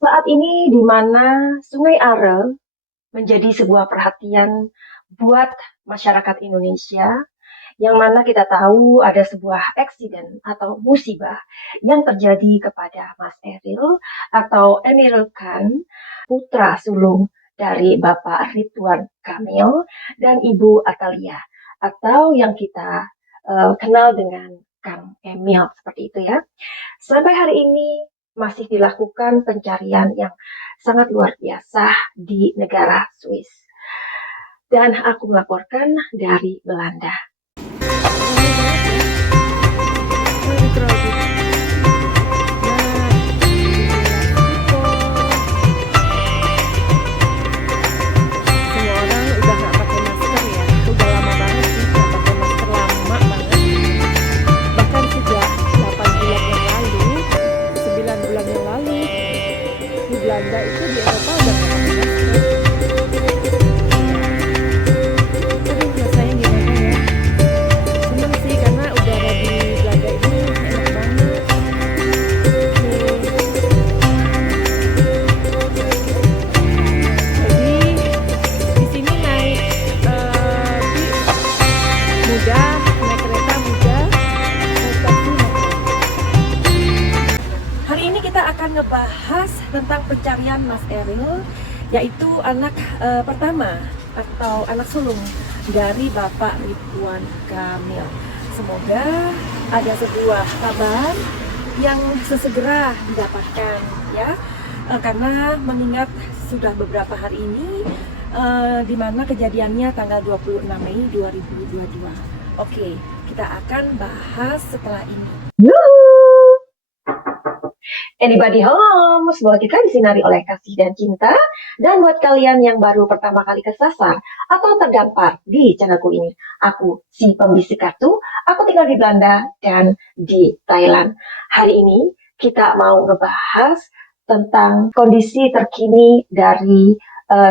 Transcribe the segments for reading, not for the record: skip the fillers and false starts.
Saat ini di mana Sungai Are menjadi sebuah perhatian buat masyarakat Indonesia, yang mana kita tahu ada sebuah eksiden atau musibah yang terjadi kepada Mas Eril atau Emiril Khan, putra sulung dari Bapak Ridwan Kamil dan Ibu Atalia, atau yang kita kenal dengan Kang Emil, seperti itu ya. Sampai hari ini masih dilakukan pencarian yang sangat luar biasa di negara Swiss. Dan aku melaporkan dari Belanda. Semua orang udah nggak pakai masker ya, udah lama banget sih nggak pakai masker, lama banget. Bahkan sejak 8 bulan yang lalu, 9 bulan yang lalu, di Belanda itu di Eropa udah nggak pakai masker. Aduh, rasanya gimana ya? Seneng sih karena udara di Belanda ini enak banget. Jadi di sini naik mudah, naik kereta mudah, naik taksi mahal. Hari ini kita akan ngebahas tentang pencarian Mas Eril, yaitu anak pertama atau anak sulung dari Bapak Ridwan Kamil. Semoga ada sebuah kabar yang sesegera didapatkan ya. Karena mengingat sudah beberapa hari ini di mana kejadiannya tanggal 26 Mei 2022. Oke, kita akan bahas setelah ini. Anybody home? Semoga kita disinari oleh kasih dan cinta. Dan buat kalian yang baru pertama kali kesasar atau terdampar di channelku ini, aku si pembisik kartu, aku tinggal di Belanda dan di Thailand. Hari ini kita mau ngebahas tentang kondisi terkini dari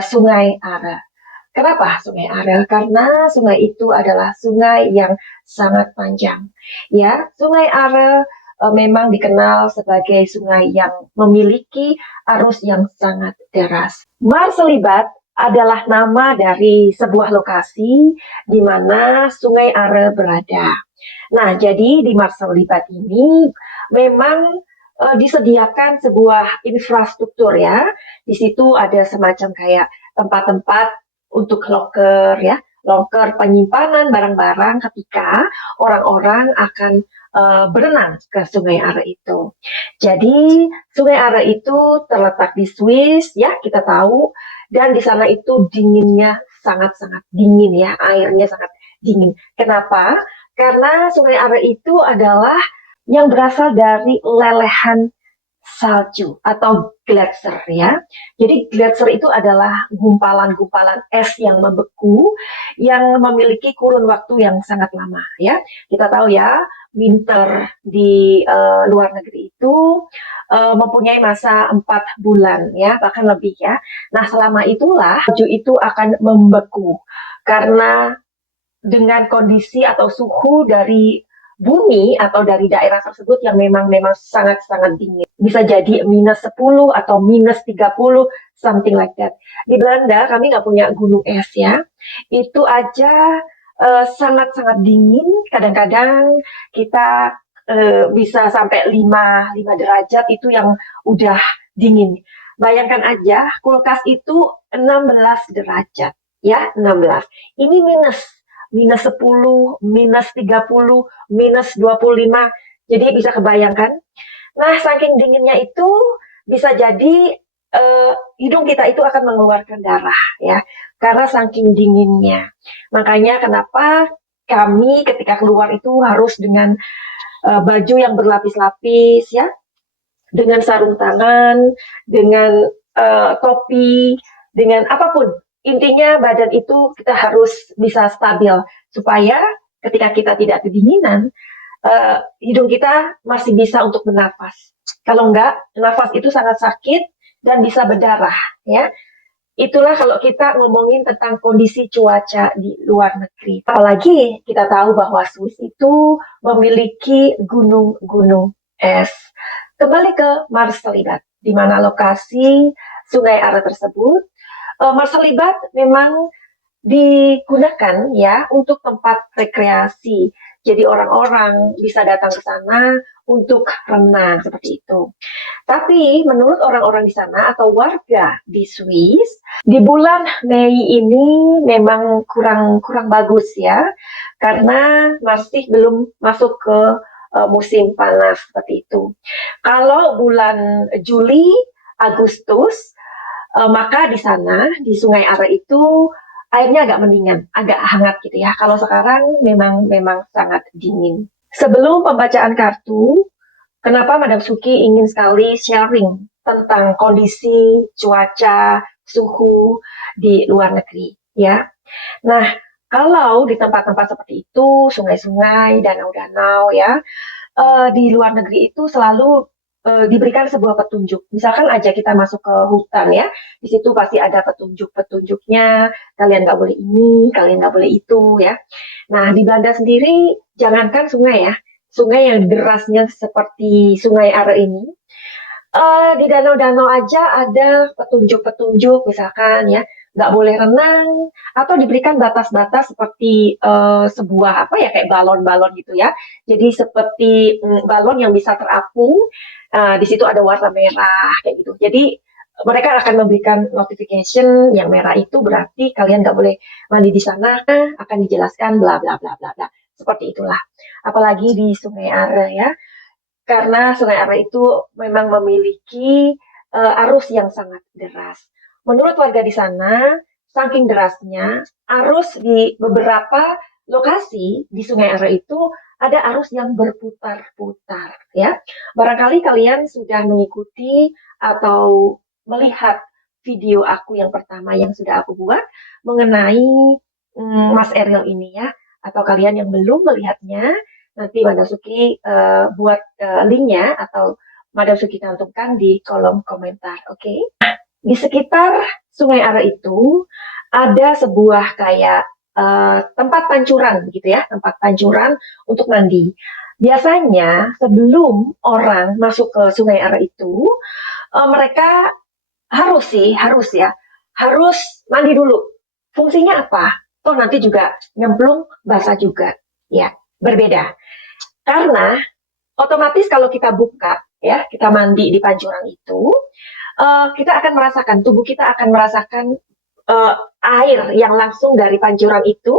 Sungai Are. Kenapa Sungai Are? Karena sungai itu adalah sungai yang sangat panjang. Ya, Sungai Are memang dikenal sebagai sungai yang memiliki arus yang sangat deras. Marselibat adalah nama dari sebuah lokasi di mana Sungai Are berada. Nah, jadi di Marselibat ini memang disediakan sebuah infrastruktur ya. Di situ ada semacam kayak tempat-tempat untuk loker ya, loker penyimpanan barang-barang ketika orang-orang akan berenang ke Sungai Are itu. Jadi Sungai Are itu terletak di Swiss ya, kita tahu, dan di sana itu dinginnya sangat-sangat dingin ya, airnya sangat dingin. Kenapa? Karena Sungai Are itu adalah yang berasal dari lelehan salju atau gletser ya. Jadi gletser itu adalah gumpalan-gumpalan es yang membeku yang memiliki kurun waktu yang sangat lama ya. Kita tahu ya, winter di luar negeri itu mempunyai masa 4 bulan ya, bahkan lebih ya. Nah, selama itulah salju itu akan membeku karena dengan kondisi atau suhu dari bumi atau dari daerah tersebut yang memang sangat-sangat dingin. Bisa jadi -10 atau -30, something like that. Di Belanda kami nggak punya gunung es ya. Itu aja sangat-sangat dingin. Kadang-kadang kita bisa sampai 5 derajat itu yang udah dingin. Bayangkan aja, kulkas itu 16 derajat. Ya, 16. Ini -10, -30, -25. Jadi bisa kebayangkan. Nah, saking dinginnya itu bisa jadi hidung kita itu akan mengeluarkan darah ya, karena saking dinginnya. Makanya kenapa kami ketika keluar itu harus dengan baju yang berlapis-lapis ya, dengan sarung tangan, dengan topi, dengan apapun. Intinya badan itu kita harus bisa stabil supaya ketika kita tidak kedinginan, hidung kita masih bisa untuk bernafas. Kalau enggak, nafas itu sangat sakit dan bisa berdarah ya. Itulah kalau kita ngomongin tentang kondisi cuaca di luar negeri. Apalagi kita tahu bahwa Swiss itu memiliki gunung-gunung es. Kembali ke Marselibat. di mana lokasi Sungai Are tersebut. Marsa Libat memang digunakan ya untuk tempat rekreasi. Jadi orang-orang bisa datang ke sana untuk renang seperti itu. Tapi menurut orang-orang di sana atau warga di Swiss, di bulan Mei ini memang kurang bagus ya, karena masih belum masuk ke musim panas seperti itu. Kalau bulan Juli, Agustus, maka di sana di Sungai Are itu airnya agak mendingan, agak hangat gitu ya. Kalau sekarang memang sangat dingin. Sebelum pembacaan kartu, kenapa Madam Suki ingin sekali sharing tentang kondisi cuaca, suhu di luar negeri ya. Nah, kalau di tempat-tempat seperti itu, sungai-sungai, danau-danau ya, di luar negeri itu selalu diberikan sebuah petunjuk. Misalkan aja kita masuk ke hutan ya, di situ pasti ada petunjuk-petunjuknya. Kalian nggak boleh ini, kalian nggak boleh itu ya. Nah, di Belanda sendiri, jangankan sungai ya, sungai yang derasnya seperti Sungai Are ini, di danau-danau aja ada petunjuk-petunjuk misalkan ya, nggak boleh renang atau diberikan batas-batas seperti sebuah apa ya kayak balon-balon gitu ya. Jadi seperti balon yang bisa terapung, di situ ada warna merah kayak gitu. Jadi mereka akan memberikan notification yang merah itu berarti kalian nggak boleh mandi di sana, akan dijelaskan bla bla bla bla bla. Seperti itulah. Apalagi di Sungai Are ya, karena Sungai Are itu memang memiliki arus yang sangat deras. Menurut warga di sana, saking derasnya, arus di beberapa lokasi di Sungai Are itu ada arus yang berputar-putar ya. Barangkali kalian sudah mengikuti atau melihat video aku yang pertama yang sudah aku buat mengenai Mas Ariel ini ya, atau kalian yang belum melihatnya, nanti Madam Suki buat linknya atau Madam Suki cantumkan di kolom komentar, oke? Di sekitar Sungai Are itu ada sebuah kayak tempat pancuran begitu ya, tempat pancuran untuk mandi. Biasanya sebelum orang masuk ke Sungai Are itu, mereka harus mandi dulu. Fungsinya apa? Toh nanti juga nyemplung basah juga, ya berbeda. Karena otomatis kalau kita buka ya, kita mandi di pancuran itu, kita akan merasakan, tubuh kita akan merasakan air yang langsung dari pancuran itu,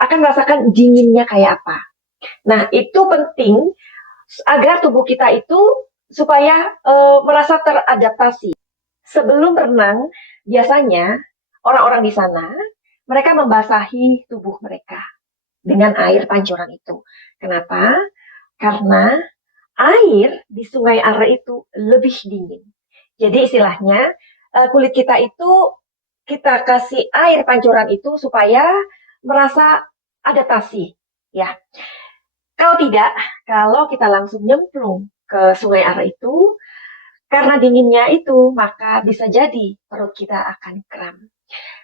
akan merasakan dinginnya kayak apa. Nah, itu penting agar tubuh kita itu supaya merasa teradaptasi. Sebelum renang, biasanya orang-orang di sana, mereka membasahi tubuh mereka dengan air pancuran itu. Kenapa? Karena air di Sungai Are itu lebih dingin. Jadi istilahnya kulit kita itu kita kasih air pancuran itu supaya merasa adaptasi, ya. Kalau tidak, kalau kita langsung nyemplung ke Sungai Are itu, karena dinginnya itu, maka bisa jadi perut kita akan kram.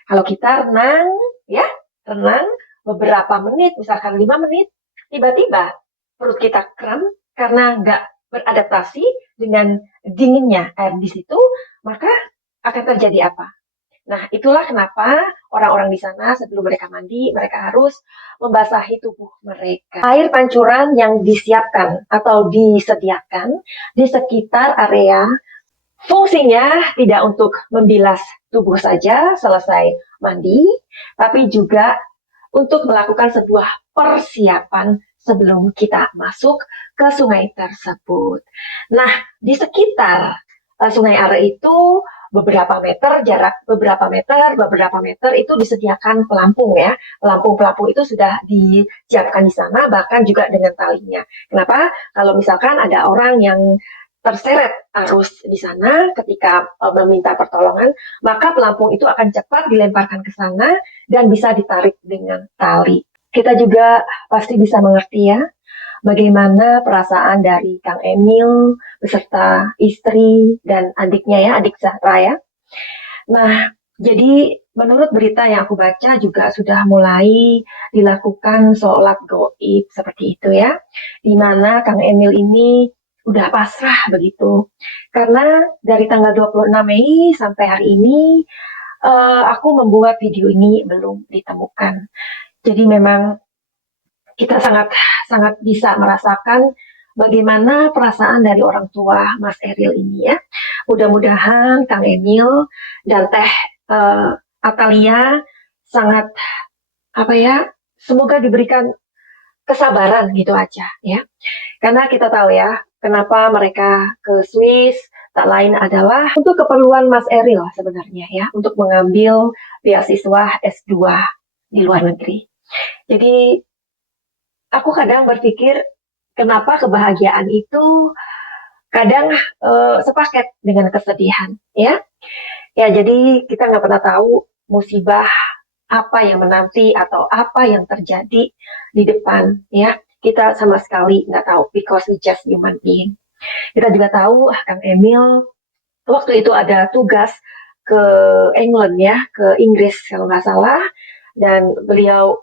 Kalau kita renang, ya, renang beberapa menit, misalkan 5 menit, tiba-tiba perut kita kram karena nggak beradaptasi dengan dinginnya air di situ, maka akan terjadi apa? Nah, itulah kenapa orang-orang di sana sebelum mereka mandi, mereka harus membasahi tubuh mereka. Air pancuran yang disiapkan atau disediakan di sekitar area fungsinya tidak untuk membilas tubuh saja selesai mandi, tapi juga untuk melakukan sebuah persiapan sebelum kita masuk ke sungai tersebut. Nah, di sekitar Sungai Are itu beberapa meter itu disediakan pelampung ya. Pelampung-pelampung itu sudah disiapkan di sana, bahkan juga dengan talinya. Kenapa? Kalau misalkan ada orang yang terseret arus di sana ketika meminta pertolongan, maka pelampung itu akan cepat dilemparkan ke sana dan bisa ditarik dengan tali. Kita juga pasti bisa mengerti ya, bagaimana perasaan dari Kang Emil beserta istri dan adiknya ya, adik Zahra ya. Nah, jadi menurut berita yang aku baca juga sudah mulai dilakukan sholat gaib seperti itu ya, di mana Kang Emil ini udah pasrah begitu. Karena dari tanggal 26 Mei sampai hari ini aku membuat video ini belum ditemukan. Jadi memang kita sangat sangat bisa merasakan bagaimana perasaan dari orang tua Mas Eril ini ya. Mudah-mudahan Kang Emil dan Teh Atalia sangat apa ya, semoga diberikan kesabaran gitu aja ya. Karena kita tahu ya, kenapa mereka ke Swiss tak lain adalah untuk keperluan Mas Eril sebenarnya ya, untuk mengambil beasiswa S2 di luar negeri. Jadi aku kadang berpikir kenapa kebahagiaan itu kadang sepaket dengan kesedihan ya. Ya jadi kita nggak pernah tahu musibah apa yang menanti atau apa yang terjadi di depan ya. Kita sama sekali nggak tahu because we just human being. Kita juga tahu Kang Emil waktu itu ada tugas ke England ya, ke Inggris kalau nggak salah, dan beliau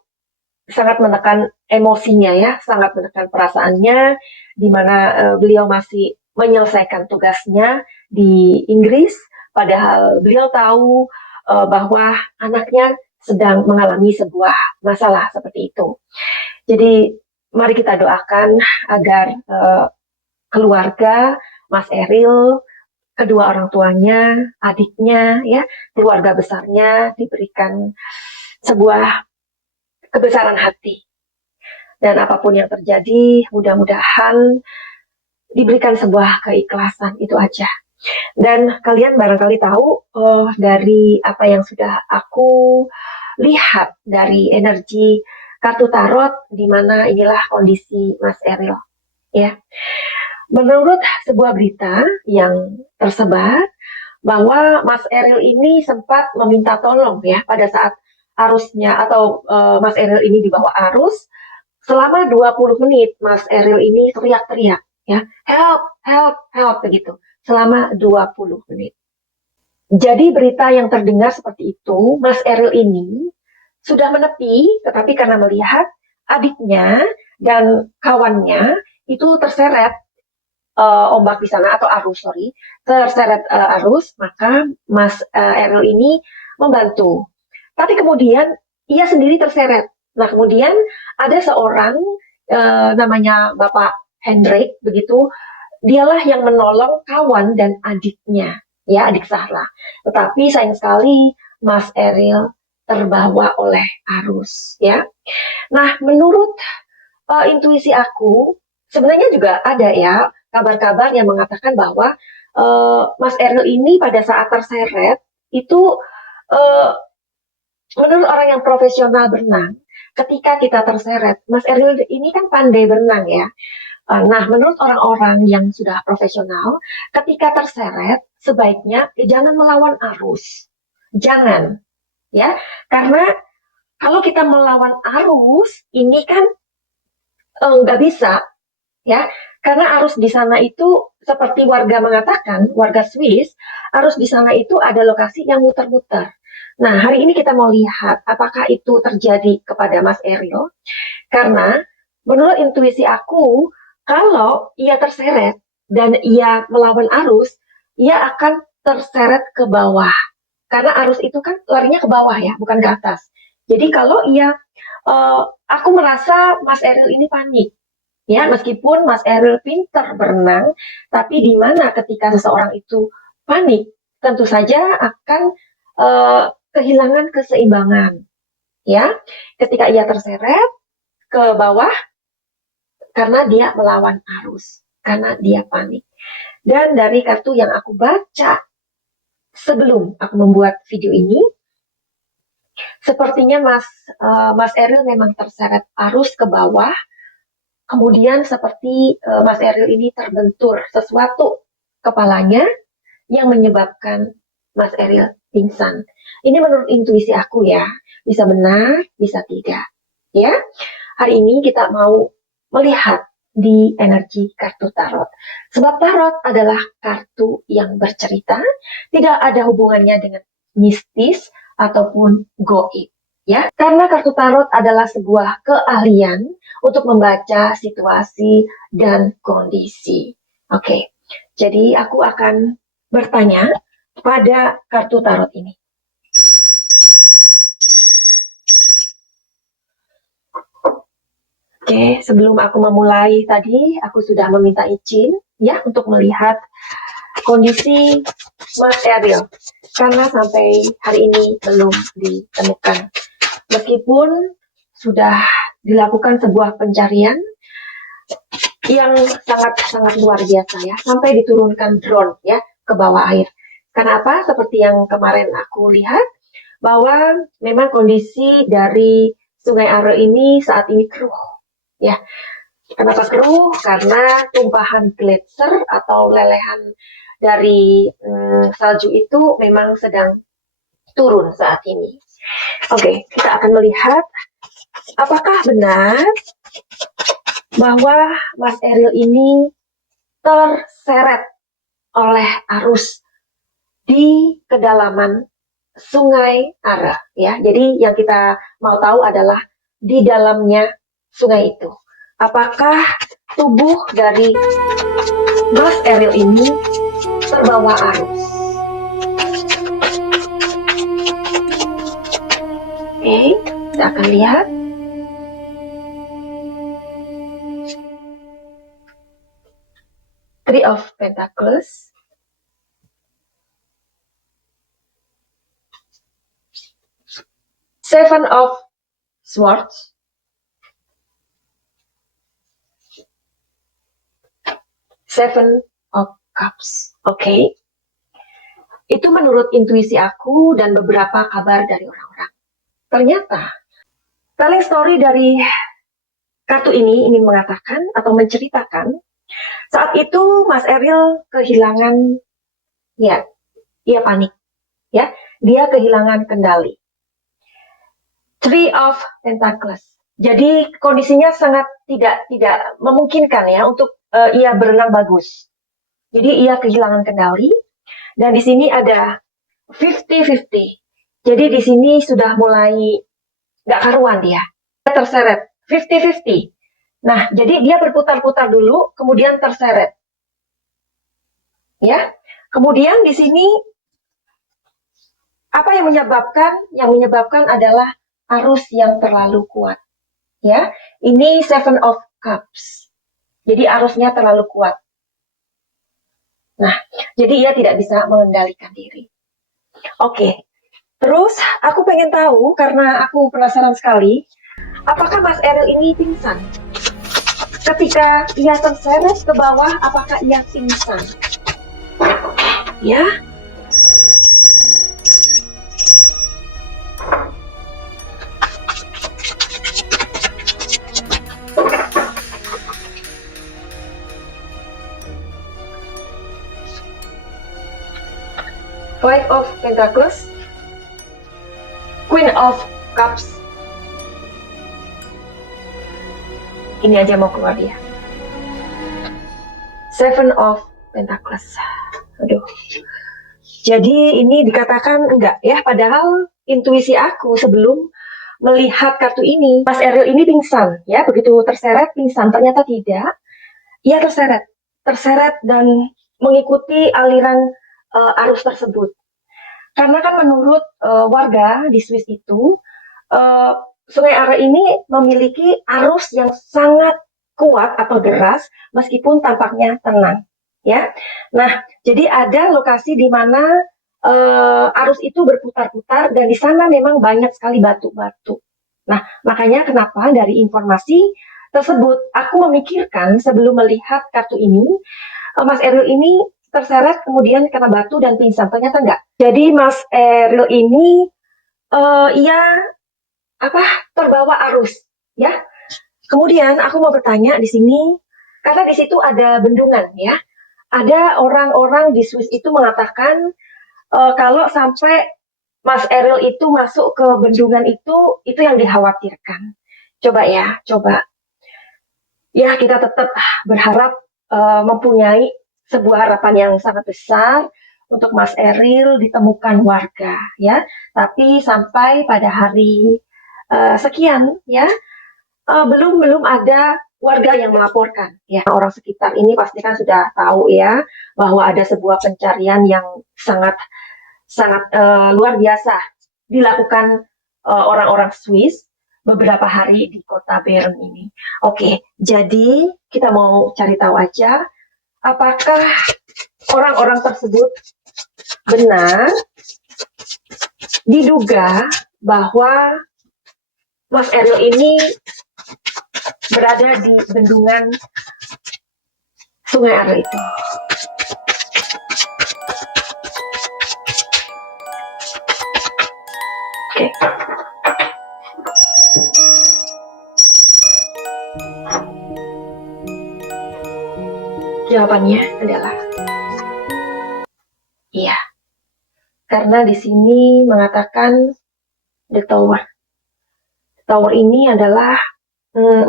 sangat menekan emosinya ya, sangat menekan perasaannya, di mana beliau masih menyelesaikan tugasnya di Inggris, padahal beliau tahu bahwa anaknya sedang mengalami sebuah masalah seperti itu. Jadi mari kita doakan agar keluarga Mas Eril, kedua orang tuanya, adiknya, ya, keluarga besarnya diberikan sebuah kebesaran hati. Dan apapun yang terjadi, mudah-mudahan diberikan sebuah keikhlasan, itu aja. Dan kalian barangkali tahu dari apa yang sudah aku lihat dari energi kartu tarot, di mana inilah kondisi Mas Eril. Ya, menurut sebuah berita yang tersebar bahwa Mas Eril ini sempat meminta tolong ya pada saat arusnya atau Mas Eril ini di bawah arus selama 20 menit Mas Eril ini teriak-teriak ya, help, help, help begitu selama 20 menit. Jadi berita yang terdengar seperti itu, Mas Eril ini sudah menepi, tetapi karena melihat adiknya dan kawannya itu terseret ombak di sana atau arus, terseret arus, maka Mas Eril ini membantu. Tapi kemudian ia sendiri terseret. Nah kemudian ada seorang namanya Bapak Hendrik begitu, dialah yang menolong kawan dan adiknya, ya adik Sahla. Tetapi sayang sekali Mas Eril terbawa oleh arus, ya. Nah menurut intuisi aku, sebenarnya juga ada ya kabar-kabar yang mengatakan bahwa Mas Eril ini pada saat terseret itu menurut orang yang profesional berenang, ketika kita terseret, Mas Eril ini kan pandai berenang ya. Nah, menurut orang-orang yang sudah profesional, ketika terseret, sebaiknya jangan melawan arus. Jangan, ya. Karena kalau kita melawan arus, ini kan nggak bisa, ya. Karena arus di sana itu, seperti warga mengatakan, warga Swiss, arus di sana itu ada lokasi yang muter-muter. Nah, hari ini kita mau lihat apakah itu terjadi kepada Mas Eril. Karena menurut intuisi aku, kalau ia terseret dan ia melawan arus, ia akan terseret ke bawah. Karena arus itu kan larinya ke bawah ya, bukan ke atas. Jadi kalau ia, aku merasa Mas Eril ini panik. Ya, meskipun Mas Eril pintar berenang, tapi di mana ketika seseorang itu panik, tentu saja akan kehilangan keseimbangan. Ya, ketika ia terseret ke bawah, karena dia melawan arus, karena dia panik. Dan dari kartu yang aku baca sebelum aku membuat video ini, sepertinya Mas Eril memang terseret arus ke bawah, kemudian seperti Mas Eril ini terbentur sesuatu kepalanya yang menyebabkan Mas Eril pingsan. Ini menurut intuisi aku ya, bisa benar, bisa tidak. Ya, hari ini kita mau melihat di energi kartu tarot. Sebab tarot adalah kartu yang bercerita, tidak ada hubungannya dengan mistis ataupun goib. Ya, karena kartu tarot adalah sebuah keahlian untuk membaca situasi dan kondisi. Oke, jadi aku akan bertanya pada kartu tarot ini. Oke, sebelum aku memulai tadi, aku sudah meminta izin ya untuk melihat kondisi Mas Eril karena sampai hari ini belum ditemukan. Meskipun sudah dilakukan sebuah pencarian yang sangat-sangat luar biasa ya, sampai diturunkan drone ya ke bawah air. Kenapa? Seperti yang kemarin aku lihat bahwa memang kondisi dari Sungai Are ini saat ini keruh ya. Kenapa keruh? Karena tumpahan gletser atau lelehan dari salju itu memang sedang turun saat ini. Oke, kita akan melihat apakah benar bahwa Mas Eril ini terseret oleh arus di kedalaman Sungai Are ya. Jadi yang kita mau tahu adalah di dalamnya sungai itu. Apakah tubuh dari Mas Eril ini terbawa arus? Oke, kita akan lihat. Three of Pentacles. Seven of Swords. Seven of Cups. Oke. Itu menurut intuisi aku dan beberapa kabar dari orang-orang. Ternyata, telling story dari kartu ini ingin mengatakan atau menceritakan saat itu Mas Eril kehilangan, ya, dia panik, ya, dia kehilangan kendali. Three of Pentacles. Jadi kondisinya sangat tidak memungkinkan ya untuk ia berenang bagus. Jadi ia kehilangan kendali dan di sini ada 50-50. Jadi di sini sudah mulai nggak karuan dia terseret 50-50. Nah, jadi dia berputar-putar dulu, kemudian terseret. Ya, kemudian di sini apa yang menyebabkan? Yang menyebabkan adalah arus yang terlalu kuat. Ya, ini Seven of Cups. Jadi arusnya terlalu kuat. Nah, jadi ia tidak bisa mengendalikan diri. Oke, terus aku pengen tahu karena aku penasaran sekali, apakah Mas Eril ini pingsan? Ketika ia terseret ke bawah, apakah ia pingsan? Ya. Five of Pentacles, Queen of Cups. Ini aja mau keluar dia. Seven of Pentacles. Aduh. Jadi ini dikatakan enggak ya, padahal intuisi aku sebelum melihat kartu ini, Mas Eril ini pingsan ya, begitu terseret pingsan, ternyata tidak. Ia terseret dan mengikuti aliran arus tersebut. Karena kan menurut warga di Swiss itu, Sungai Are ini memiliki arus yang sangat kuat atau deras meskipun tampaknya tenang. Ya, nah jadi ada lokasi di mana arus itu berputar-putar dan di sana memang banyak sekali batu-batu. Nah, makanya kenapa dari informasi tersebut aku memikirkan sebelum melihat kartu ini, Mas Eril ini terseret kemudian kena batu dan pingsan. Ternyata enggak. Jadi Mas Eril ini ia terbawa arus, ya. Kemudian aku mau bertanya di sini karena di situ ada bendungan, ya. Ada orang-orang di Swiss itu mengatakan kalau sampai Mas Eril itu masuk ke bendungan itu yang dikhawatirkan. Coba ya, coba. Ya, kita tetap berharap mempunyai sebuah harapan yang sangat besar untuk Mas Eril ditemukan warga, ya. Tapi sampai pada hari sekian, ya, belum ada warga yang melaporkan. Ya, orang sekitar ini pasti kan sudah tahu ya bahwa ada sebuah pencarian yang sangat sangat luar biasa dilakukan orang-orang Swiss beberapa hari di kota Bern ini. Oke, jadi kita mau cari tahu aja apakah orang-orang tersebut benar diduga bahwa Mas Eril ini berada di bendungan Sungai Are itu. Oke. Jawabannya adalah iya. Karena di sini mengatakan The Tower. Tower ini adalah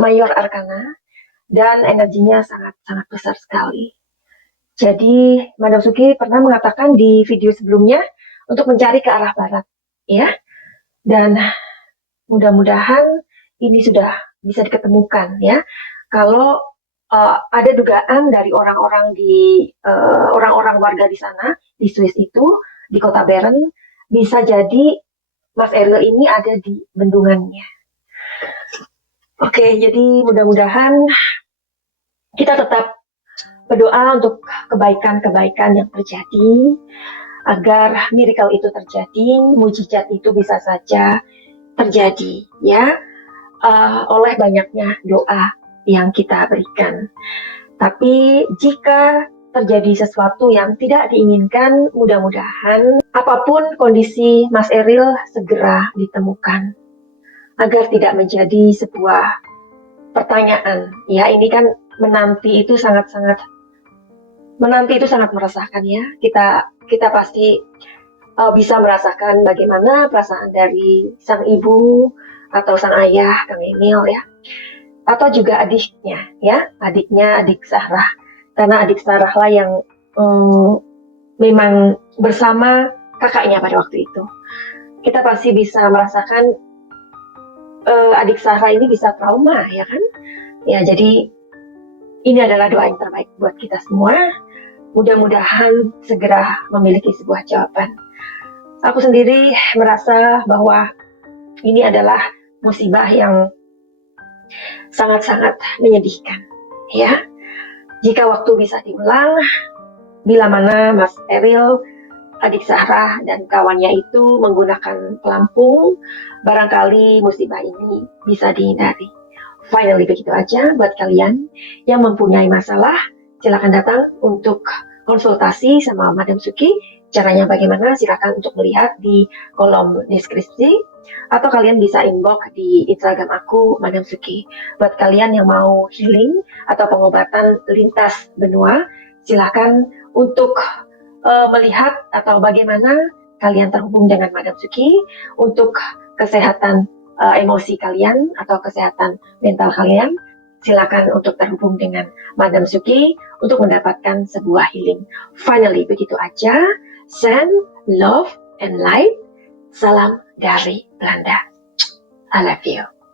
mayor arkana dan energinya sangat-sangat besar sekali. Jadi Madam Suki pernah mengatakan di video sebelumnya untuk mencari ke arah barat, ya. Dan mudah-mudahan ini sudah bisa diketemukan, ya. Kalau ada dugaan dari orang-orang warga di sana di Swiss itu di kota Bern, bisa jadi Mas Eril ini ada di bendungannya. Oke, jadi mudah-mudahan kita tetap berdoa untuk kebaikan-kebaikan yang terjadi, agar miracle itu terjadi, mujizat itu bisa saja terjadi, ya, oleh banyaknya doa yang kita berikan. Tapi jika terjadi sesuatu yang tidak diinginkan, mudah-mudahan apapun kondisi Mas Eril segera ditemukan, agar tidak menjadi sebuah pertanyaan. Ya, ini kan menanti itu sangat meresahkan, ya. Kita pasti bisa merasakan bagaimana perasaan dari sang ibu atau sang ayah, Kang Emil, ya. Atau juga adiknya, ya, adik Sarah, karena adik Sarah lah yang memang bersama kakaknya pada waktu itu. Kita pasti bisa merasakan adik Sarah ini bisa trauma, ya kan? Ya, jadi ini adalah doa yang terbaik buat kita semua. Mudah-mudahan segera memiliki sebuah jawaban. Aku sendiri merasa bahwa ini adalah musibah yang sangat-sangat menyedihkan, ya. Jika waktu bisa diulang, bila mana Mas Eril, adik Sarah dan kawannya itu menggunakan pelampung, barangkali musibah ini bisa dihindari. Finally, begitu aja buat kalian yang mempunyai masalah, silakan datang untuk konsultasi sama Madam Suki. Caranya bagaimana? Silakan untuk melihat di kolom deskripsi, atau kalian bisa inbox di Instagram aku, Madam Suki. Buat kalian yang mau healing atau pengobatan lintas benua, silakan untuk melihat atau bagaimana kalian terhubung dengan Madam Suki untuk kesehatan emosi kalian atau kesehatan mental kalian. Silakan untuk terhubung dengan Madam Suki untuk mendapatkan sebuah healing. Finally, begitu aja. Send love and light. Salam dari Belanda. I love you.